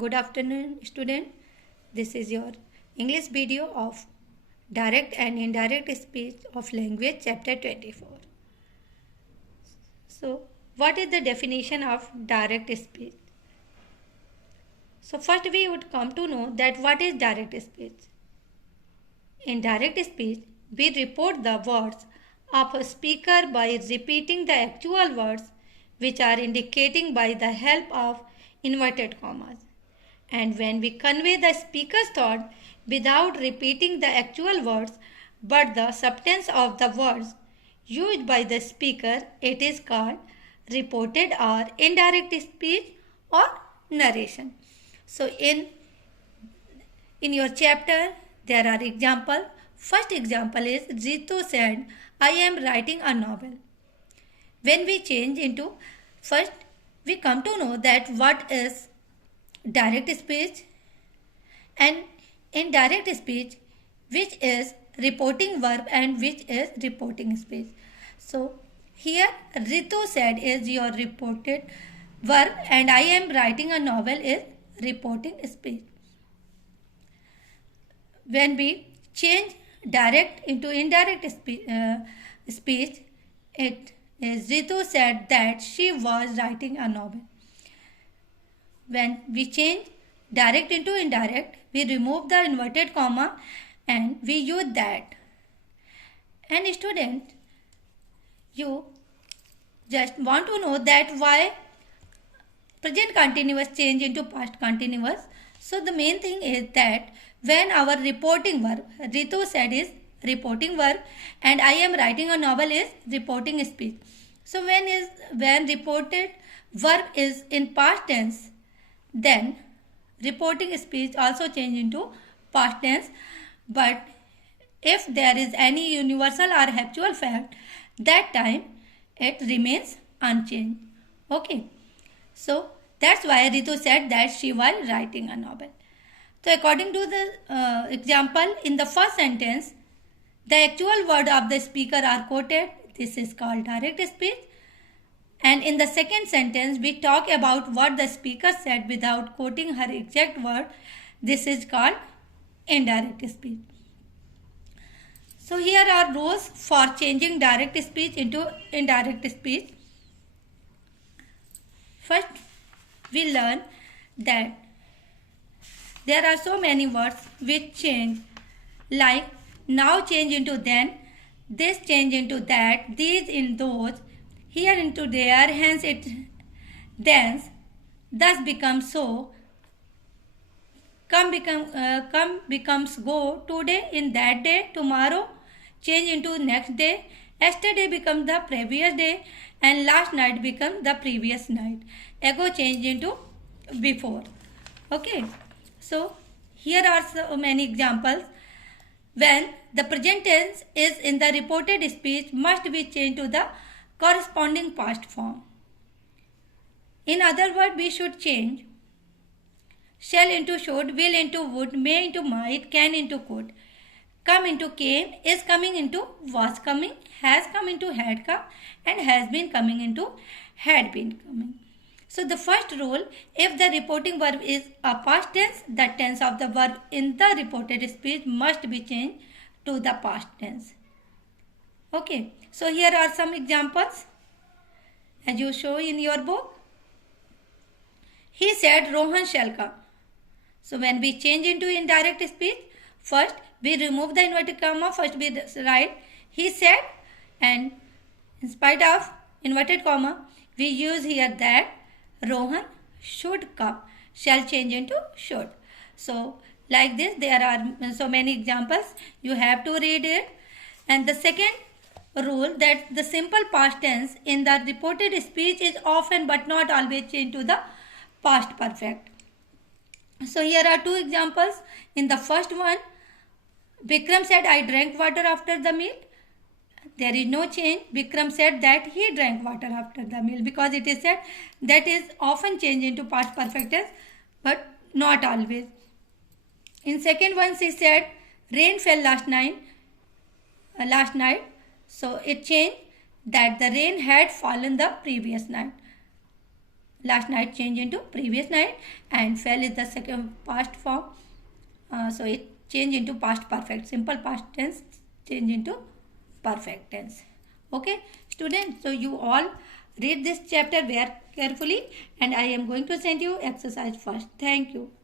Good afternoon, student. This is your English video of Direct and Indirect Speech of Language, Chapter 24. So, what is the definition of direct speech? So, first we would come to know that what is direct speech. In direct speech, we report the words of a speaker by repeating the actual words which are indicating by the help of inverted commas. And when we convey the speaker's thought without repeating the actual words but the substance of the words used by the speaker, it is called reported or indirect speech or narration. So in your chapter there are examples. First example is Ritu said, I am writing a novel. When we change into first, we come to know that what is direct speech and indirect speech, which is reporting verb and which is reporting speech. So here Ritu said is your reported verb and I am writing a novel is reporting speech. When we change direct into indirect speech, it is Ritu said that she was writing a novel. When we change direct into indirect, we remove the inverted comma and we use that. And student, you just want to know that why present continuous change into past continuous. So the main thing is that when our reporting verb, Ritu said is reporting verb and I am writing a novel is reporting speech. So when reported verb is in past tense, then reporting speech also change into past tense, but if there is any universal or habitual fact, that time it remains unchanged. Okay, so that's why Ritu said that she was writing a novel. So according to the example, in the first sentence, the actual word of the speaker are quoted. This is called direct speech. And in the second sentence, we talk about what the speaker said without quoting her exact word. This is called indirect speech. So here are rules for changing direct speech into indirect speech. First, we learn that there are so many words which change, like now change into then, this change into that, these in those, here into there, hence it thence, thus becomes so, come becomes go, today in that day, tomorrow change into next day, yesterday becomes the previous day and last night becomes the previous night. Ago change into before. Okay, so here are so many examples. When the present tense is in the reported speech must be changed to the corresponding past form. In other words, we should change shall into should, will into would, may into might, can into could, come into came, is coming into was coming, has come into had come, and has been coming into had been coming. So the first rule, if the reporting verb is a past tense, the tense of the verb in the reported speech must be changed to the past tense. Okay, so here are some examples as you show in your book. He said Rohan shall come. So when we change into indirect speech, first we remove the inverted comma, first we write he said, and in spite of inverted comma, we use here that Rohan should come, shall change into should. So like this there are so many examples, you have to read it. And the second rule, that the simple past tense in the reported speech is often but not always changed to the past perfect. So here are two examples. In the first one, Vikram said I drank water after the meal. There is no change. Vikram said that he drank water after the meal, because it is said that is often changed into past perfect tense but not always. In second one, she said rain fell last night. So it changed that the rain had fallen the previous night. last night change into previous night, and fell is the second past form. So it change into past perfect. Simple past tense change into perfect tense. Okay, students. So you all read this chapter very carefully, and I am going to send you exercise first. Thank you.